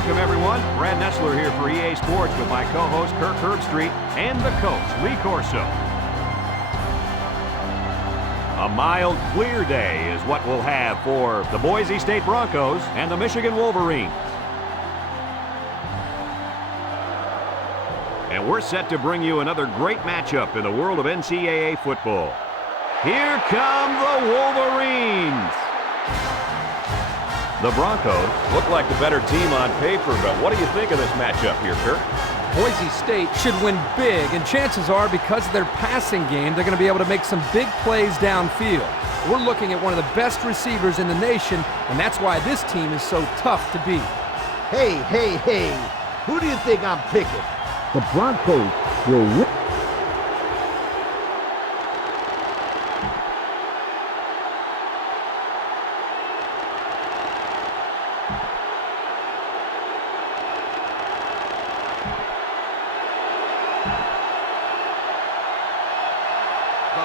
Welcome, everyone. Brad Nessler here for EA Sports with my co-host Kirk Herbstreit and the coach, Lee Corso. A mild, clear day is what we'll have for the Boise State Broncos and the Michigan Wolverines. And we're set to bring you another great matchup in the world of NCAA football. Here come the Wolverines. The Broncos look like the better team on paper, but what do you think of this matchup here, Kirk? Boise State should win big, and chances are because of their passing game, they're going to be able to make some big plays downfield. We're looking at one of the best receivers in the nation, and that's why this team is so tough to beat. Hey, who do you think I'm picking? The Broncos will win.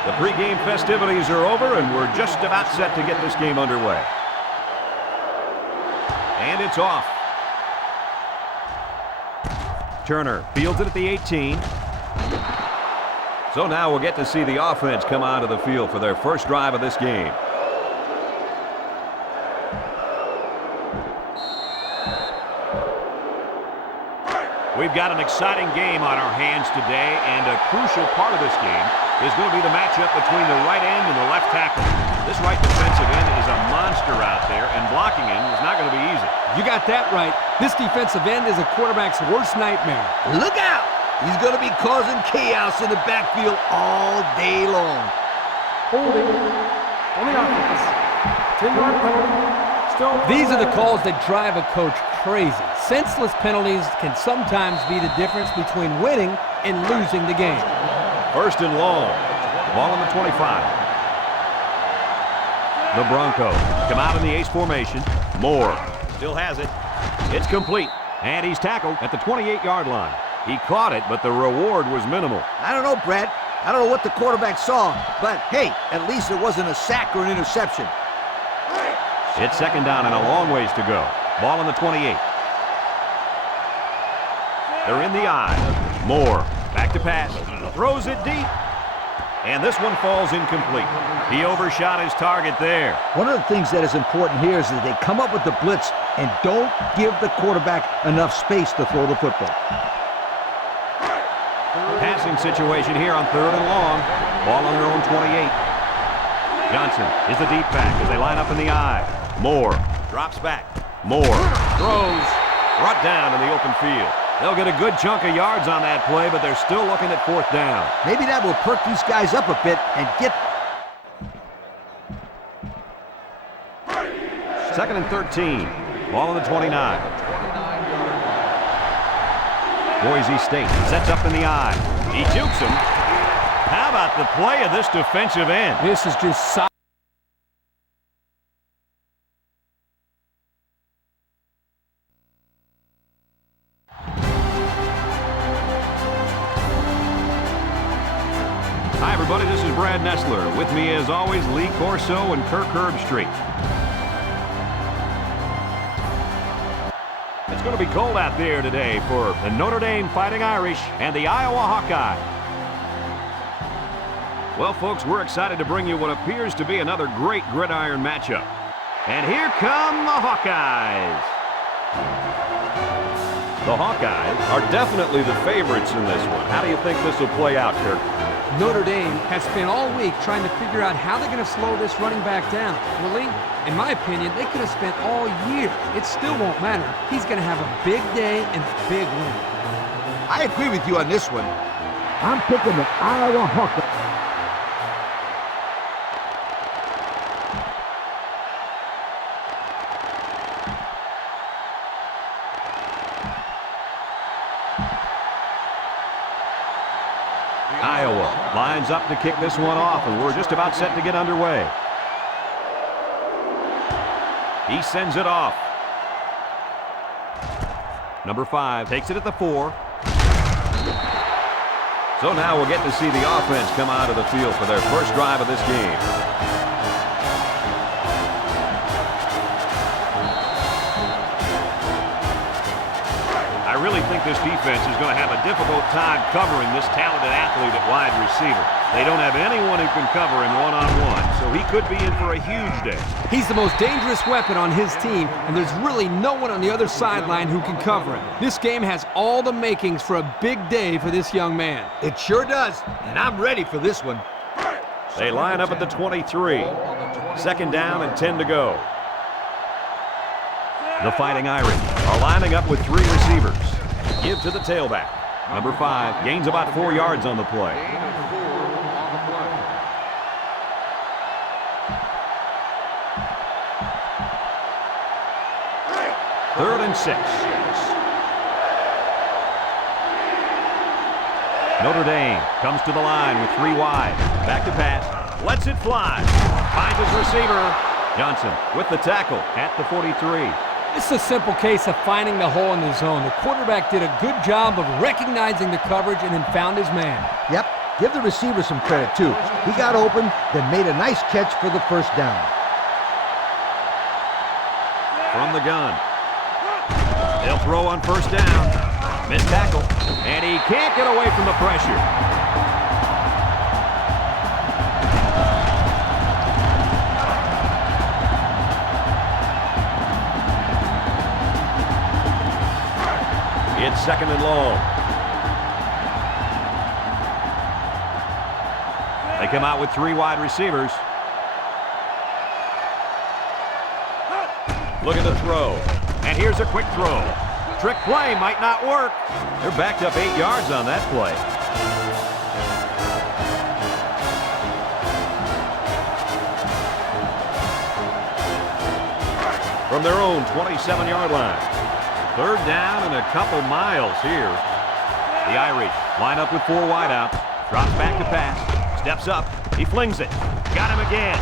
The pregame festivities are over, and we're just about set to get this game underway. And it's off. Turner fields it at the 18. So now we'll get to see the offense come onto the field for their first drive of this game. We've got an exciting game on our hands today, and a crucial part of this game is going to be the matchup between the right end and the left tackle. This right defensive end is a monster out there, and blocking him is not going to be easy. You got that right. This defensive end is a quarterback's worst nightmare. Look out! He's going to be causing chaos in the backfield all day long. Holding on the offense. 10-yard penalty. These are the calls that drive a coach crazy. Senseless penalties can sometimes be the difference between winning and losing the game. First and long. Ball on the 25. The Broncos come out in the ace formation. Moore still has it. It's complete. And he's tackled at the 28-yard line. He caught it, but the reward was minimal. I don't know, Brad. I don't know what the quarterback saw, but hey, at least it wasn't a sack or an interception. It's second down and a long ways to go. Ball on the 28. They're in the eye. Moore back to pass. Throws it deep. And this one falls incomplete. He overshot his target there. One of the things that is important here is that they come up with the blitz and don't give the quarterback enough space to throw the football. Passing situation here on third and long. Ball on their own 28. Johnson is the deep back as they line up in the eye. Moore drops back. Moore throws. Brought down in the open field. They'll get a good chunk of yards on that play, but they're still looking at fourth down. Maybe that will perk these guys up a bit and get... Second and 13. Ball on the 29. Boise State sets up in the eye. He jukes him. How about the play of this defensive end? This is just solid. Hi, everybody. This is Brad Nessler. With me, as always, Lee Corso and Kirk Herbstreit. It's going to be cold out there today for the Notre Dame Fighting Irish and the Iowa Hawkeyes. Well, folks, we're excited to bring you what appears to be another great gridiron matchup. And here come the Hawkeyes. The Hawkeyes are definitely the favorites in this one. How do you think this will play out, Kirk? Notre Dame has spent all week trying to figure out how they're going to slow this running back down. Really, in my opinion, they could have spent all year. It still won't matter. He's going to have a big day and a big win. I agree with you on this one. I'm picking the Iowa Hawkeyes. Iowa lines up to kick this one off, and we're just about set to get underway. He sends it off. Number 5 takes it at the 4. So now we'll get to see the offense come out of the field for their first drive of this game. really think this defense is going to have a difficult time covering this talented athlete at wide receiver. They don't have anyone who can cover him one-on-one, so he could be in for a huge day. He's the most dangerous weapon on his team, and there's really no one on the other sideline who can cover him. This game has all the makings for a big day for this young man. It sure does, and I'm ready for this one. They line up at the 23. Second down and 10 to go. The Fighting Irish are lining up with 3 receivers. Give to the tailback. Number 5 gains about 4 yards on the play. Third and 6. Notre Dame comes to the line with 3 wide. Back to pass. Lets it fly. Finds his receiver. Johnson with the tackle at the 43. This is a simple case of finding the hole in the zone. The quarterback did a good job of recognizing the coverage and then found his man. Yep, give the receiver some credit too. He got open, then made a nice catch for the first down. From the gun. They'll throw on first down. Missed tackle. And he can't get away from the pressure. It's second and long. They come out with 3 wide receivers. Look at the throw. And here's a quick throw. Trick play might not work. They're backed up 8 yards on that play. From their own 27-yard line. Third down and a couple miles here. The Irish line up with 4 wideouts. Drops back to pass. Steps up. He flings it. Got him again.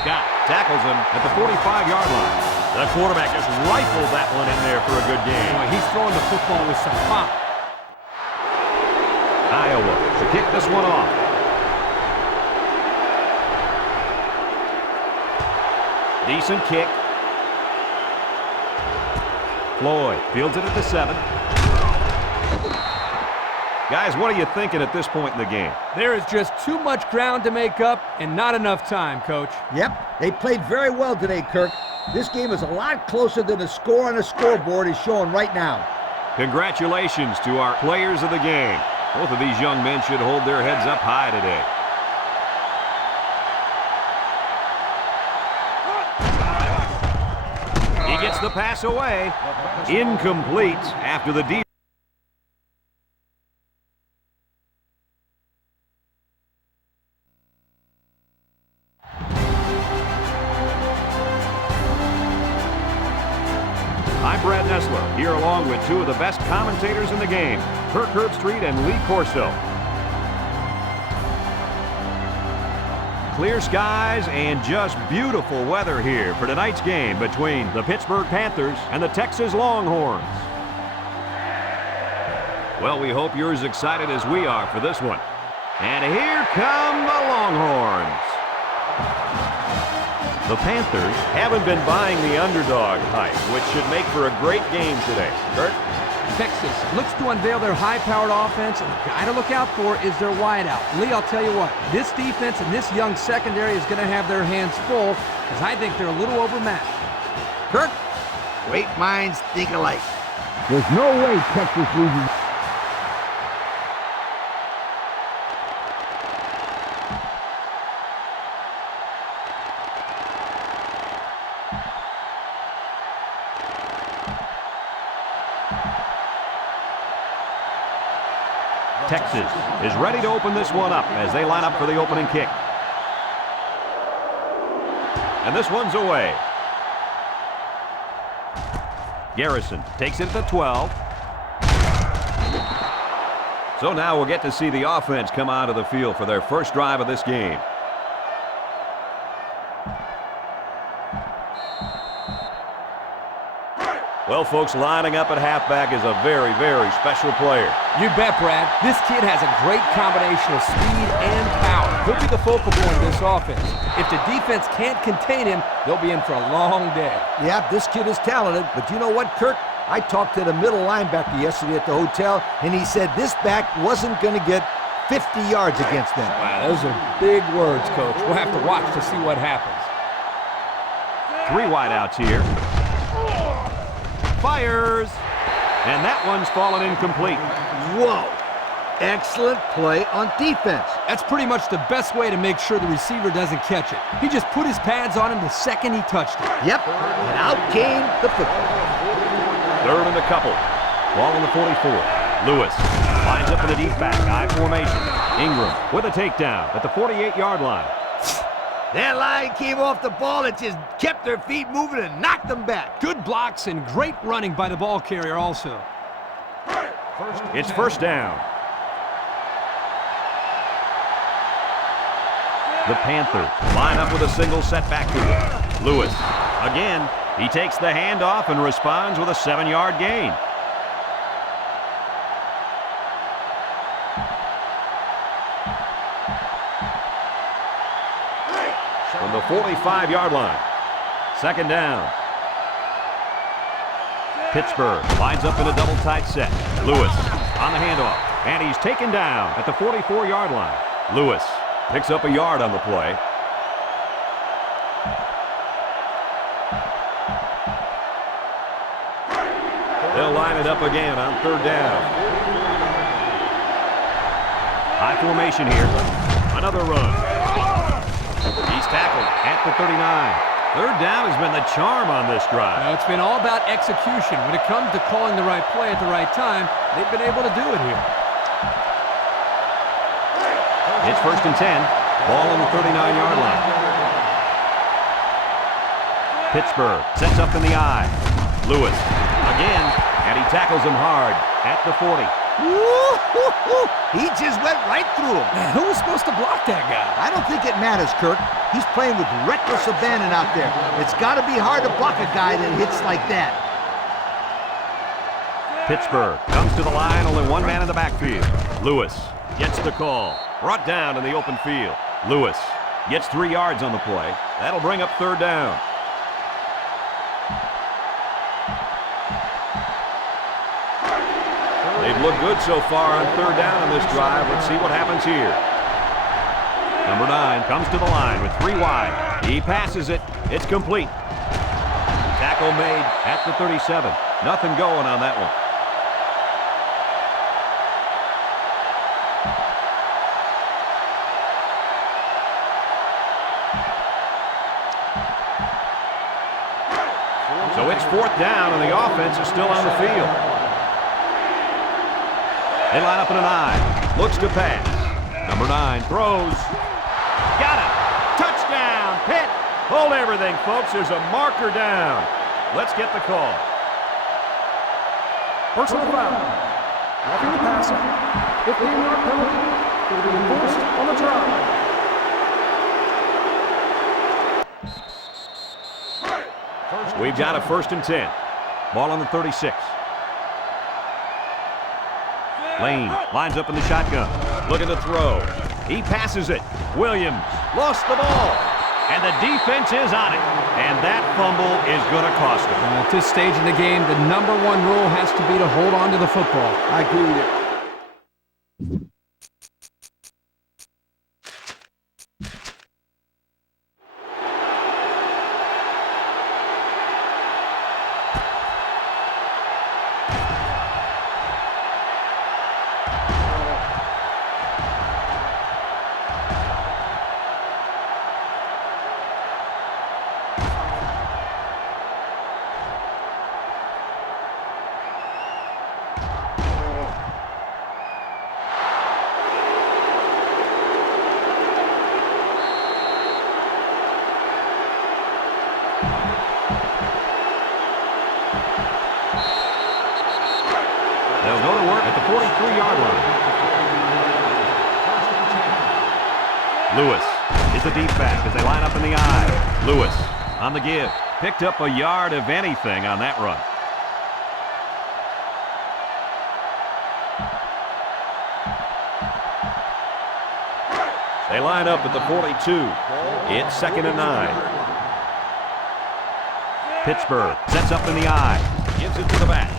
Scott tackles him at the 45-yard line. The quarterback just rifled that one in there for a good game. Boy, he's throwing the football with some pop. Iowa to kick this one off. Decent kick. Floyd fields it at the 7. Guys, what are you thinking at this point in the game? There is just too much ground to make up and not enough time, Coach. Yep, they played very well today, Kirk. This game is a lot closer than the score on the scoreboard is showing right now. Congratulations to our players of the game. Both of these young men should hold their heads up high today. He gets the pass away. Incomplete after the deep. I'm Brad Nessler, here along with 2 of the best commentators in the game, Kirk Herbstreit and Lee Corso. Clear skies and just beautiful weather here for tonight's game between the Pittsburgh Panthers and the Texas Longhorns. Well, we hope you're as excited as we are for this one. And here come the Longhorns. The Panthers haven't been buying the underdog hype, which should make for a great game today. Kurt? Texas looks to unveil their high-powered offense, and the guy to look out for is their wideout. Lee, I'll tell you what, this defense and this young secondary is going to have their hands full, because I think they're a little overmatched. Kirk, great minds think alike. There's no way Texas loses. Texas is ready to open this one up as they line up for the opening kick. And this one's away. Garrison takes it at the 12. So now we'll get to see the offense come out of the field for their first drive of this game. Well, folks, lining up at halfback is a very, very special player. You bet, Brad. This kid has a great combination of speed and power. He'll be the focal point of this offense. If the defense can't contain him, they'll be in for a long day. Yeah, this kid is talented, but you know what, Kirk? I talked to the middle linebacker yesterday at the hotel, and he said this back wasn't going to get 50 yards against them. Wow, those are big words, Coach. We'll have to watch to see what happens. 3 wideouts here. Fires. And that one's fallen incomplete. Whoa. Excellent play on defense. That's pretty much the best way to make sure the receiver doesn't catch it. He just put his pads on him the second he touched it. Yep, and out came the football. 3rd and a couple. Ball on the 44. Lewis lines up in the deep back. I formation. Ingram with a takedown at the 48-yard line. That line came off the ball and just kept their feet moving and knocked them back. Good blocks and great running by the ball carrier also. It's first down. The Panthers line up with a single setback to it. Lewis, again, he takes the handoff and responds with a 7-yard gain. From the 45-yard line, 2nd down. Pittsburgh lines up in a double tight set. Lewis on the handoff, and he's taken down at the 44-yard line. Lewis picks up a yard on the play. They'll line it up again on 3rd down. High formation here. Another run. He's tackled at the 39. 3rd down has been the charm on this drive. Now, it's been all about execution. When it comes to calling the right play at the right time, they've been able to do it here. It's 1st and 10. Ball on the 39-yard line. Pittsburgh sets up in the eye. Lewis again, and he tackles him hard at the 40. Woo-hoo-hoo. He just went right through him. Man, who was supposed to block that guy? I don't think it matters, Kirk. He's playing with reckless abandon out there. It's got to be hard to block a guy that hits like that. Pittsburgh comes to the line, only one man in the backfield. Lewis gets the call. Brought down in the open field. Lewis gets 3 yards on the play. That'll bring up 3rd down. They've looked good so far on 3rd down on this drive. Let's see what happens here. Number 9 comes to the line with 3 wide. He passes it. It's complete. Tackle made at the 37. Nothing going on that one. So it's 4th down, and the offense is still on the field. They line up in an I. Looks to pass. Number 9 throws. Got it. Touchdown, Pitt. Hold everything, folks. There's a marker down. Let's get the call. Personal foul. Roughing the passer. 15-yard penalty. Will be enforced on the drive. We've got a 1st and 10. Ball on the 36. Lane lines up in the shotgun. Looking to throw. He passes it. Williams lost the ball. And the defense is on it. And that fumble is going to cost him. At this stage in the game, the number 1 rule has to be to hold on to the football. I agree with it. They'll go to work at the 43-yard line. Lewis is the deep back as they line up in the I. Lewis on the give. Picked up a yard of anything on that run. They line up at the 42. It's 2nd and 9. Pittsburgh sets up in the I. Gives it to the back.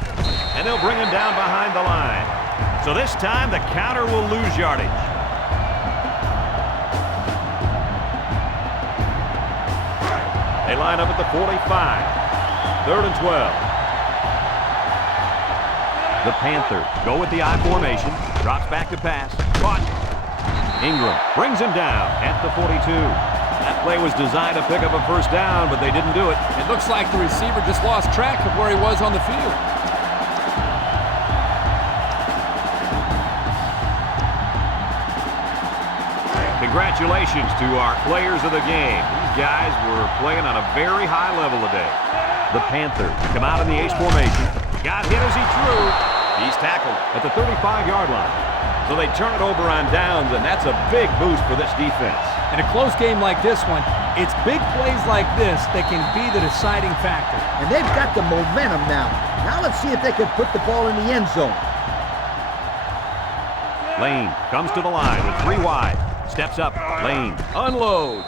And they'll bring him down behind the line. So this time the counter will lose yardage. They line up at the 45. 3rd and 12. The Panthers go with the I formation. Drops back to pass. Caught. Ingram brings him down at the 42. That play was designed to pick up a first down, but they didn't do it. It looks like the receiver just lost track of where he was on the field. Congratulations to our players of the game. These guys were playing on a very high level today. The Panthers come out in the ace formation. Got hit as he threw. He's tackled at the 35-yard line. So they turn it over on downs, and that's a big boost for this defense. In a close game like this one, it's big plays like this that can be the deciding factor. And they've got the momentum now. Now let's see if they can put the ball in the end zone. Lane comes to the line with 3 wide. Steps up. Lane unloads.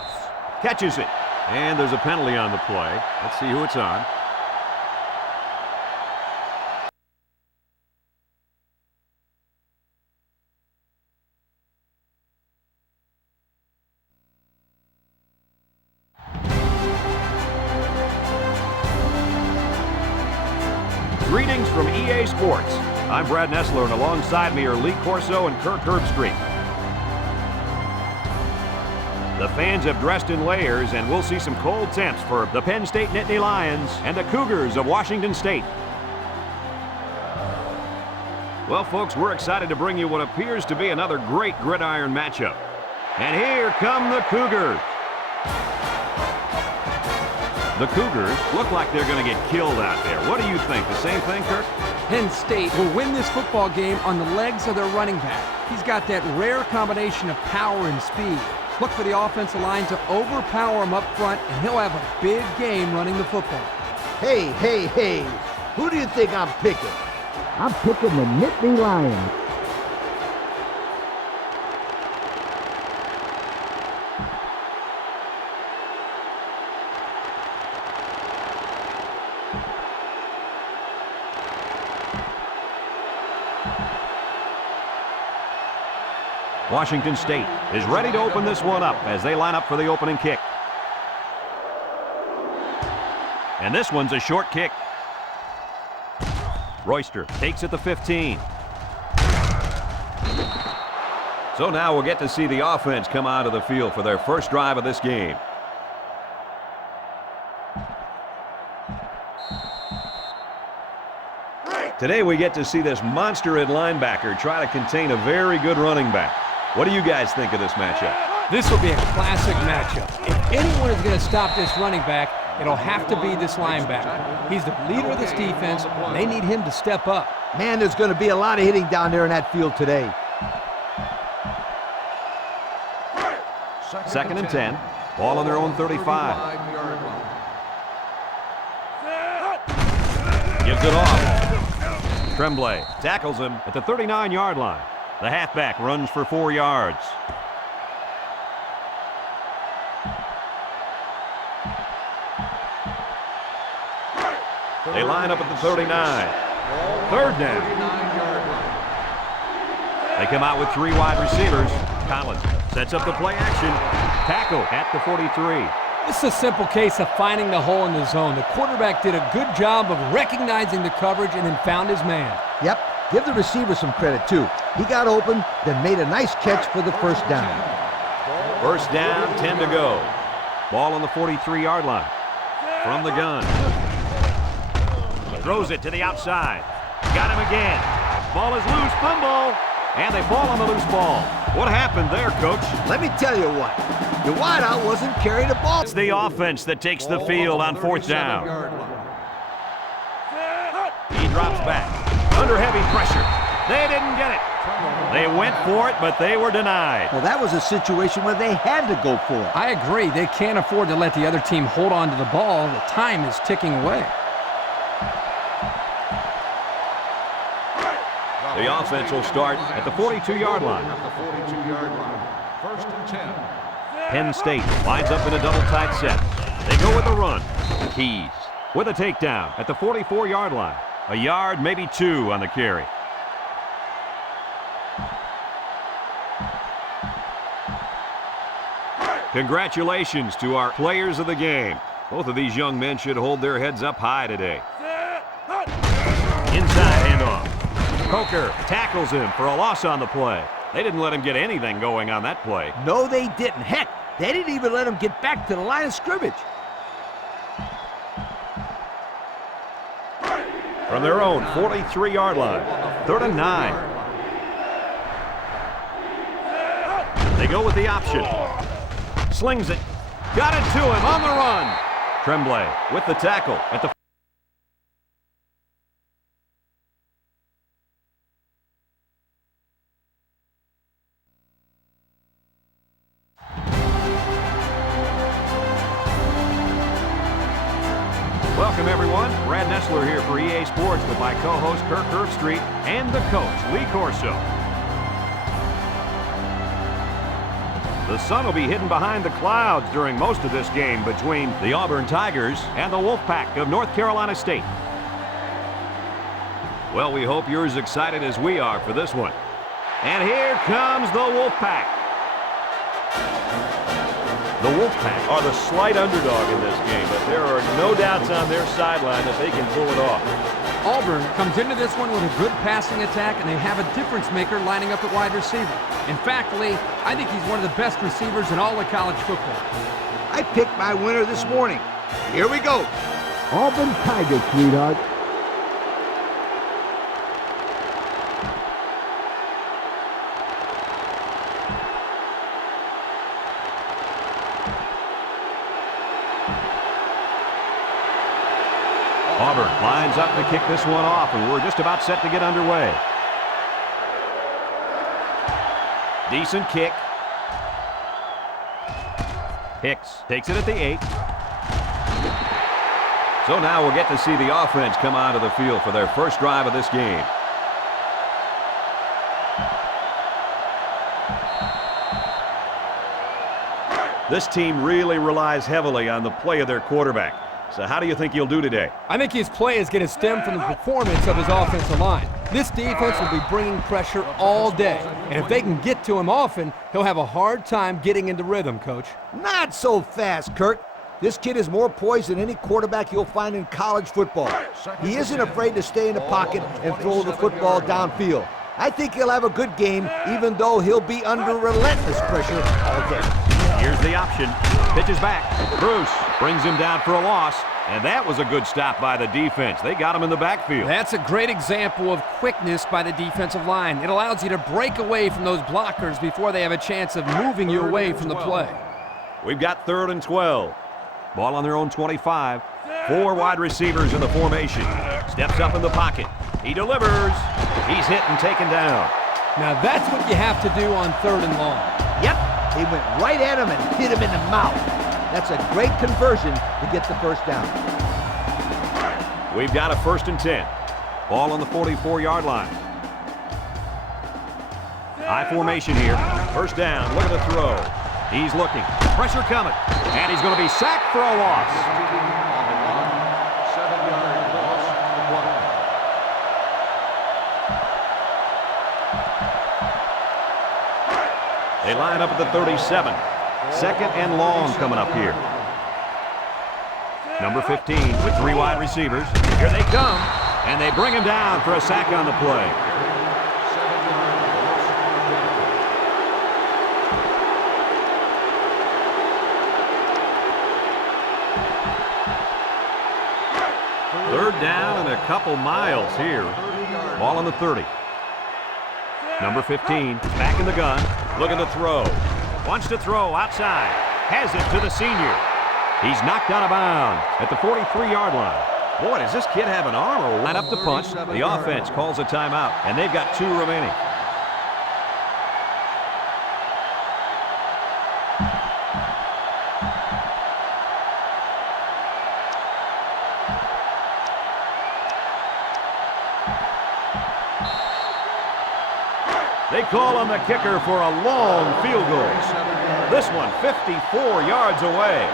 Catches it. And there's a penalty on the play. Let's see who it's on. Greetings from EA Sports. I'm Brad Nessler, and alongside me are Lee Corso and Kirk Herbstreit. The fans have dressed in layers, and we'll see some cold temps for the Penn State Nittany Lions and the Cougars of Washington State. Well, folks, we're excited to bring you what appears to be another great gridiron matchup. And here come the Cougars. The Cougars look like they're going to get killed out there. What do you think? The same thing, Kirk? Penn State will win this football game on the legs of their running back. He's got that rare combination of power and speed. Look for the offensive line to overpower him up front, and he'll have a big game running the football. Hey, hey, hey. Who do you think I'm picking? I'm picking the Nittany Lions. Washington State is ready to open this one up as they line up for the opening kick. And this one's a short kick. Royster takes it to 15. So now we'll get to see the offense come out of the field for their first drive of this game. Today we get to see this monster at linebacker try to contain a very good running back. What do you guys think of this matchup? This will be a classic matchup. If anyone is going to stop this running back, it'll have to be this linebacker. He's the leader of this defense, and they need him to step up. Man, there's going to be a lot of hitting down there in that field today. 2nd and 10. Ball on their own 35. Gives it off. Tremblay tackles him at the 39-yard line. The halfback runs for 4 yards. They line up at the 39. 3rd down. They come out with 3 wide receivers. Collins sets up the play action. Tackle at the 43. This is a simple case of finding the hole in the zone. The quarterback did a good job of recognizing the coverage and then found his man. Yep, give the receiver some credit too. He got open, then made a nice catch for the first down. First down, 10 to go. Ball on the 43-yard line. From the gun. Throws it to the outside. Got him again. Ball is loose, fumble. And they fall on the loose ball. What happened there, Coach? Let me tell you what. The wideout wasn't carrying the ball. It's the offense that takes the field on 4th down. He drops back. Under heavy pressure. They didn't get it. They went for it, but they were denied. Well, that was a situation where they had to go for it. I agree. They can't afford to let the other team hold on to the ball. The time is ticking away. The offense will start at the 42-yard line. 1st and 10. Penn State lines up in a double tight set. They go with a run. Keys with a takedown at the 44-yard line. A yard, maybe 2 on the carry. Congratulations to our players of the game. Both of these young men should hold their heads up high today. Inside handoff. Coker tackles him for a loss on the play. They didn't let him get anything going on that play. No, they didn't. Heck, they didn't even let him get back to the line of scrimmage. From their own 43-yard line, 3rd and 9. They go with the option. Slings it. Got it to him on the run. Tremblay with the tackle at the Welcome, everyone. Brad Nessler here for EA Sports with my co-host Kirk Herbstreit and the coach, Lee Corso. The sun will be hidden behind the clouds during most of this game between the Auburn Tigers and the Wolfpack of North Carolina State. Well, we hope you're as excited as we are for this one. And here comes the Wolfpack. The Wolfpack are the slight underdog in this game, but there are no doubts on their sideline that they can pull it off. Auburn comes into this one with a good passing attack, and they have a difference maker lining up at wide receiver. In fact, Lee, I think he's one of the best receivers in all of college football. I picked my winner this morning. Here we go. Auburn Tigers, sweetheart. Auburn lines up to kick this one off, and we're just about set to get underway. Decent kick. Hicks takes it at the 8. So now we'll get to see the offense come onto the field for their first drive of this game. This team really relies heavily on the play of their quarterback. So how do you think he'll do today? I think his play is going to stem from the performance of his offensive line. This defense will be bringing pressure all day, and if they can get to him often, he'll have a hard time getting into rhythm, Coach. Not so fast, Kirk. This kid is more poised than any quarterback you'll find in college football. He isn't afraid to stay in the pocket and throw the football downfield. I think he'll have a good game, even though he'll be under relentless pressure all day. Here's the option. Pitches back. Bruce brings him down for a loss. And that was a good stop by the defense. They got him in the backfield. That's a great example of quickness by the defensive line. It allows you to break away from those blockers before they have a chance of moving you away from the play. We've got 3rd and 12. Ball on their own 25. 4 wide receivers in the formation. Steps up in the pocket. He delivers. He's hit and taken down. Now that's what you have to do on 3rd and long. Yep, he went right at him and hit him in the mouth. That's a great conversion to get the first down. We've got a 1st and 10. Ball on the 44-yard line. High formation here. First down. Look at the throw. He's looking. Pressure coming. And he's going to be sacked for a loss. They line up at the 37. 2nd and long coming up here. Number 15 with 3 wide receivers. Here they come. And they bring him down for a sack on the play. Third down and a couple miles here. Ball on the 30. Number 15 is back in the gun. Looking to throw. Wants to throw outside. Has it to the senior. He's knocked out of bounds at the 43-yard line. Boy, does this kid have an arm or line up to punch. The offense calls a timeout, and they've got 2 remaining. They call on the kicker for a long field goal. This one 54 yards away.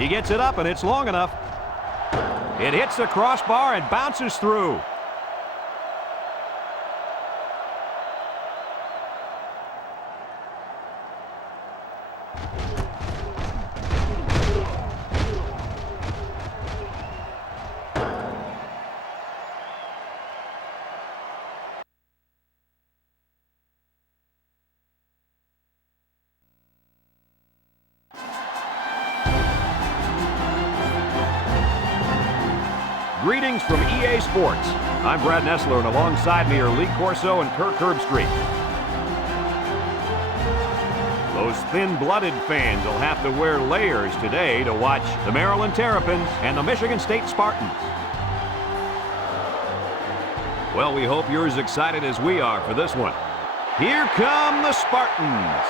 He gets it up, and it's long enough. It hits the crossbar and bounces through. Greetings from EA Sports. I'm Brad Nessler, and alongside me are Lee Corso and Kirk Herbstreit. Those thin-blooded fans will have to wear layers today to watch the Maryland Terrapins and the Michigan State Spartans. Well, we hope you're as excited as we are for this one. Here come the Spartans.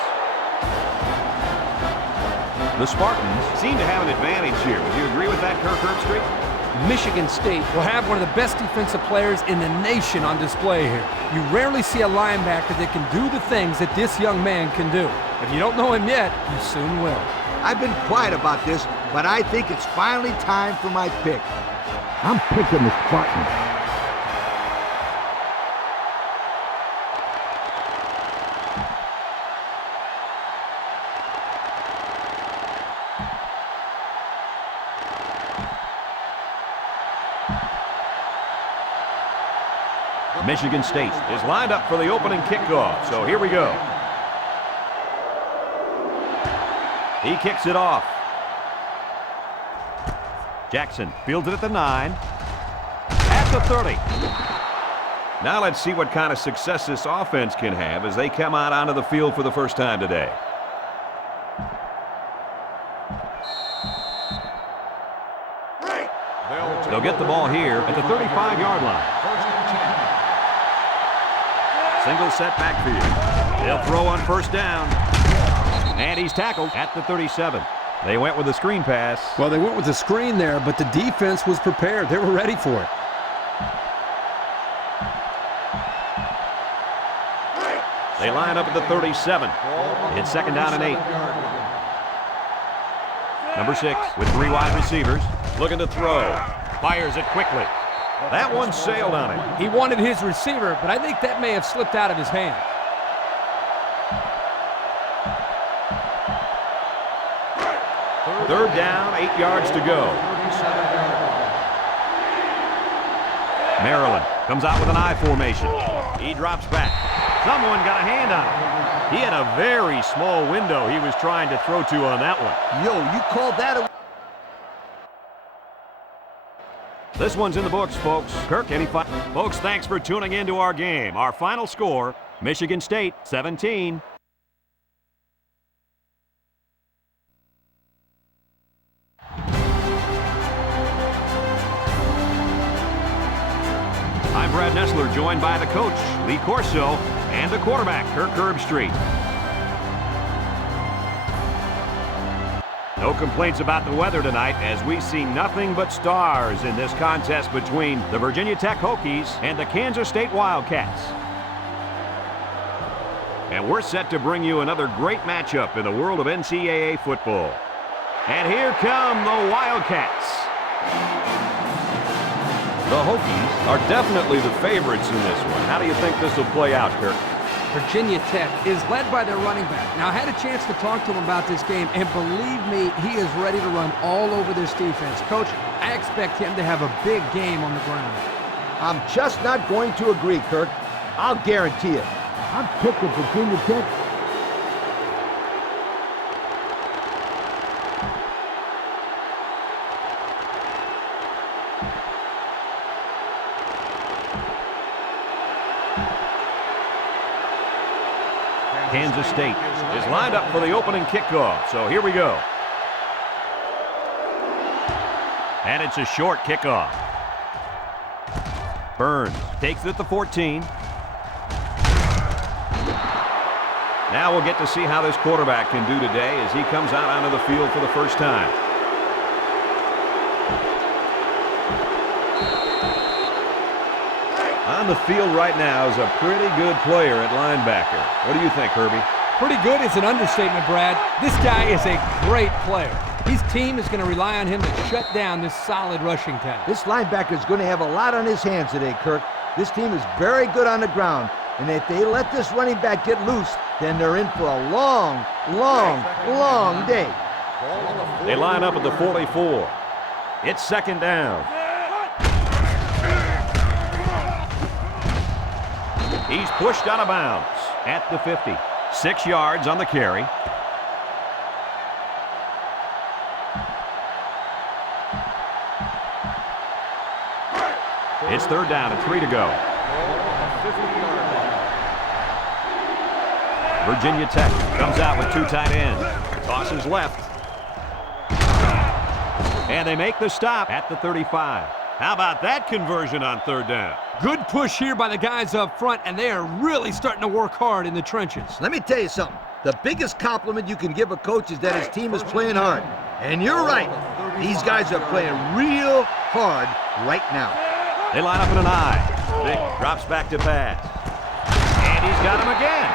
The Spartans seem to have an advantage here. Would you agree with that, Kirk Herbstreit? Michigan State will have one of the best defensive players in the nation on display here. You rarely see a linebacker that can do the things that this young man can do. If you don't know him yet, you soon will. I've been quiet about this, but I think it's finally time for my pick. I'm picking the Spartans. Michigan State is lined up for the opening kickoff, so here we go. He kicks it off. Jackson fields it at the 9. At the 30. Now let's see what kind of success this offense can have as they come out onto the field for the first time today. They'll get the ball here at the 35-yard line. Single set backfield. They'll throw on first down. And he's tackled at the 37. They went with the screen pass. Well, they went with the screen there, but the defense was prepared. They were ready for it. They line up at the 37. It's second down and 8. Number 6 with 3 wide receivers. Looking to throw. Fires it quickly. That one sailed on him. He wanted his receiver, but I think that may have slipped out of his hand. Third down, 8 yards to go. Maryland comes out with an I formation. He drops back. Someone got a hand on him. He had a very small window he was trying to throw to on that one. Yo, you called that a... This one's in the books, folks. Kirk, any fun? Folks, thanks for tuning in to our game. Our final score, Michigan State 17. I'm Brad Nessler, joined by the coach, Lee Corso, and the quarterback, Kirk Herbstreit. No complaints about the weather tonight as we see nothing but stars in this contest between the Virginia Tech Hokies and the Kansas State Wildcats. And we're set to bring you another great matchup in the world of NCAA football. And here come the Wildcats. The Hokies are definitely the favorites in this one. How do you think this will play out, Kirk? Virginia Tech is led by their running back. Now, I had a chance to talk to him about this game, and believe me, he is ready to run all over this defense. Coach, I expect him to have a big game on the ground. I'm just not going to agree, Kirk. I'll guarantee it. I'm picking Virginia Tech. Kansas State is lined up for the opening kickoff, so here we go. And it's a short kickoff. Burns takes it at the 14. Now we'll get to see how this quarterback can do today as he comes out onto the field for the first time. On the field right now is a pretty good player at linebacker. What do you think, Herbie? Pretty good is an understatement, Brad. This guy is a great player. His team is going to rely on him to shut down this solid rushing attack. This linebacker is going to have a lot on his hands today, Kirk. This team is very good on the ground, and if they let this running back get loose, then they're in for a long, long, long day. They line up at the 44. It's second down. He's pushed out of bounds at the 50. 6 yards on the carry. It's third down and 3 to go. Virginia Tech comes out with 2 tight ends. Tosses left. And they make the stop at the 35. How about that conversion on third down? Good push here by the guys up front, and they are really starting to work hard in the trenches. Let me tell you something. The biggest compliment you can give a coach is that his team is playing hard. And you're right. These guys are playing real hard right now. They line up in an I. Vick drops back to pass. And he's got him again.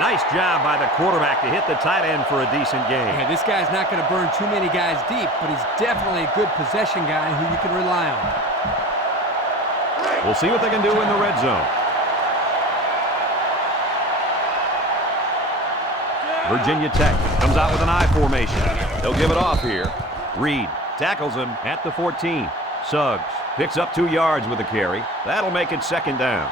Nice job by the quarterback to hit the tight end for a decent game. Yeah, this guy's not going to burn too many guys deep, but he's definitely a good possession guy who you can rely on. We'll see what they can do in the red zone. Virginia Tech comes out with an I formation. They'll give it off here. Reed tackles him at the 14. Suggs picks up 2 yards with a carry. That'll make it second down.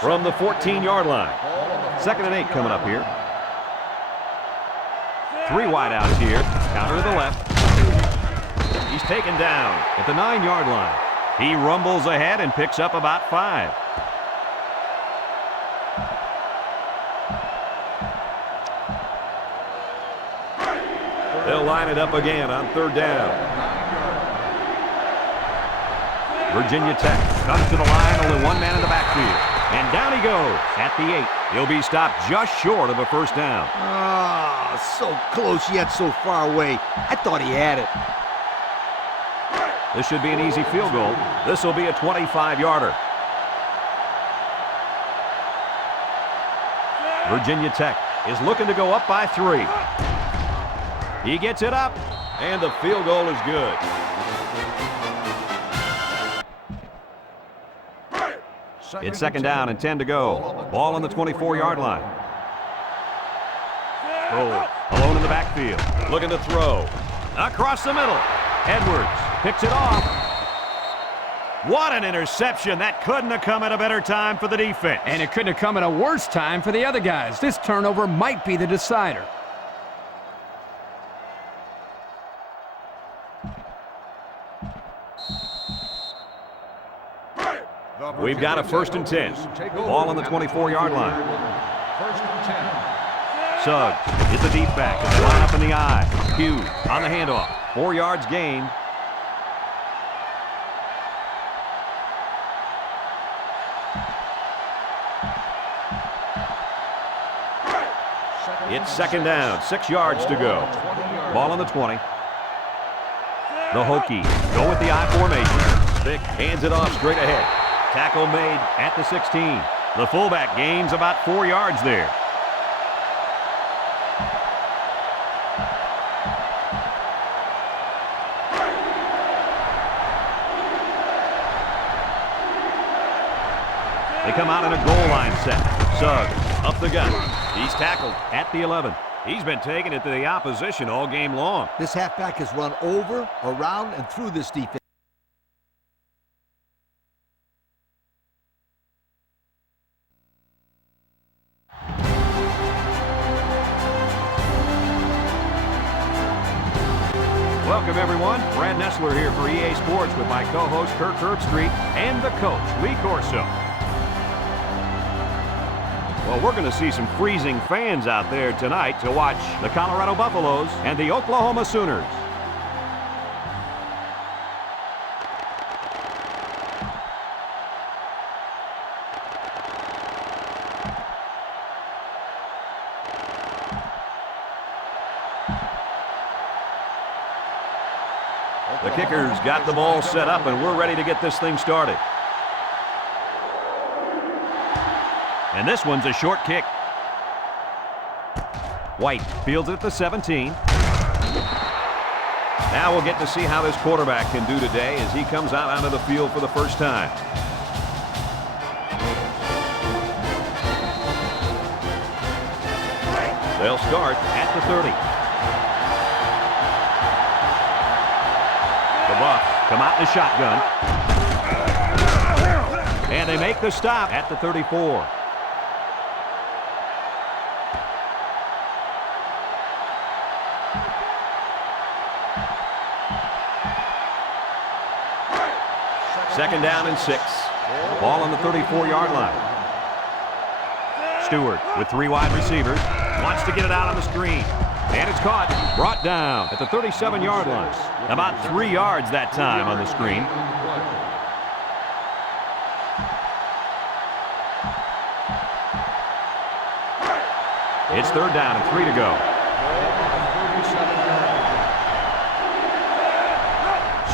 From the 14-yard line. 2nd and 8 coming up here. 3 wide outs here. Counter to the left. He's taken down at the 9-yard line. He rumbles ahead and picks up about 5. They'll line it up again on third down. Virginia Tech comes to the line, only 1 man in the backfield. And down he goes at the 8. He'll be stopped just short of a first down. Ah, so close yet so far away. I thought he had it. This should be an easy field goal. This will be a 25-yarder. Virginia Tech is looking to go up by 3. He gets it up, and the field goal is good. It's second down and 10 to go. Ball on the 24-yard line. Throw alone in the backfield. Looking to throw. Across the middle. Edwards picks it off. What an interception. That couldn't have come at a better time for the defense. And it couldn't have come at a worse time for the other guys. This turnover might be the decider. We've got a 1st and 10. Ball on the 24-yard line. 1st and 10. Suggs is the deep back as they line up in the I. Hughes on the handoff. 4 yards gained. It's second down. 6 yards to go. Ball on the 20. The Hokies go with the I formation. Vick hands it off straight ahead. Tackle made at the 16. The fullback gains about 4 yards there. They come out in a goal line set. Suggs up the gut. He's tackled at the 11. He's been taking it to the opposition all game long. This halfback has run over, around, and through this defense. Welcome, everyone. Brad Nessler here for EA Sports with my co-host Kirk Herbstreit and the coach, Lee Corso. Well, we're going to see some freezing fans out there tonight to watch the Colorado Buffaloes and the Oklahoma Sooners. The kicker's got the ball set up, and we're ready to get this thing started. And this one's a short kick. White fields it at the 17. Now we'll get to see how this quarterback can do today as he comes out onto the field for the first time. They'll start at the 30. The Buffs come out in the shotgun. And they make the stop at the 34. Second down and 6. Ball on the 34-yard line. Stewart with 3 wide receivers. Wants to get it out on the screen. And it's caught. Brought down at the 37-yard line. About 3 yards that time on the screen. It's third down and 3 to go.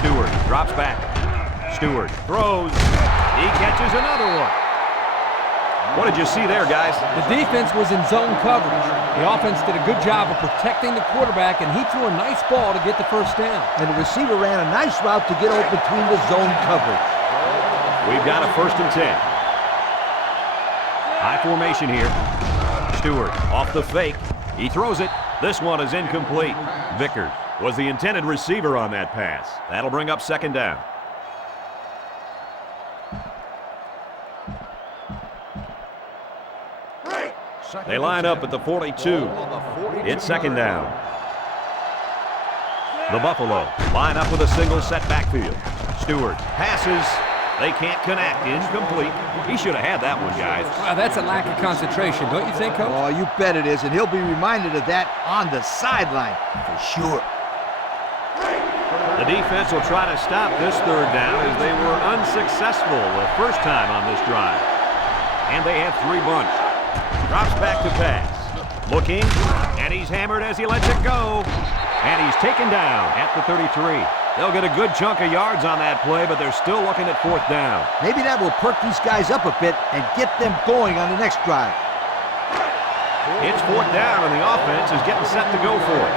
Stewart drops back. Stewart throws. He catches another one. What did you see there, guys? The defense was in zone coverage. The offense did a good job of protecting the quarterback, and he threw a nice ball to get the first down. And the receiver ran a nice route to get open between the zone coverage. We've got a 1st and 10. High formation here. Stewart off the fake. He throws it. This one is incomplete. Vickers was the intended receiver on that pass. That'll bring up second down. They line up at the 42. It's second down. The Buffalo line up with a single set backfield. Stewart passes. They can't connect. Incomplete. He should have had that one, guys. Well, that's a lack of concentration, don't you think, Coach? Oh, you bet it is, and he'll be reminded of that on the sideline for sure. The defense will try to stop this third down as they were unsuccessful the first time on this drive. And they have 3 bunch. Drops back to pass. Looking, and he's hammered as he lets it go. And he's taken down at the 33. They'll get a good chunk of yards on that play, but they're still looking at 4th down. Maybe that will perk these guys up a bit and get them going on the next drive. It's 4th down, and the offense is getting set to go for it.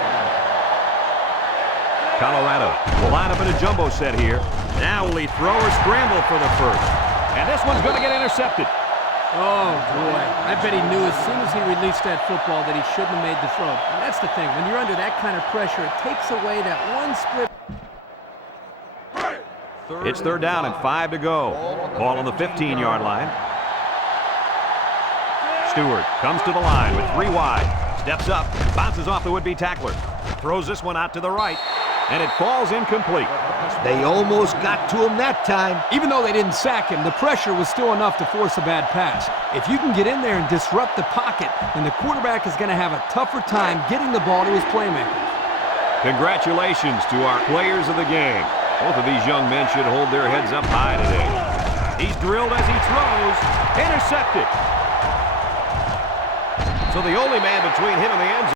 Colorado will line up in a jumbo set here. Now will he throw or scramble for the first? And this one's going to get intercepted. Oh, boy. I bet he knew as soon as he released that football that he shouldn't have made the throw. And that's the thing. When you're under that kind of pressure, it takes away that one split. It's third down and 5 to go. Ball on the 15-yard line. Stewart comes to the line with 3 wide. Steps up, bounces off the would-be tackler. Throws this one out to the right, and it falls incomplete. They almost got to him that time. Even though they didn't sack him, the pressure was still enough to force a bad pass. If you can get in there and disrupt the pocket, then the quarterback is going to have a tougher time getting the ball to his playmakers. Congratulations to our players of the game. Both of these young men should hold their heads up high today. He's drilled as he throws. Intercepted. So the only man between him and the end zone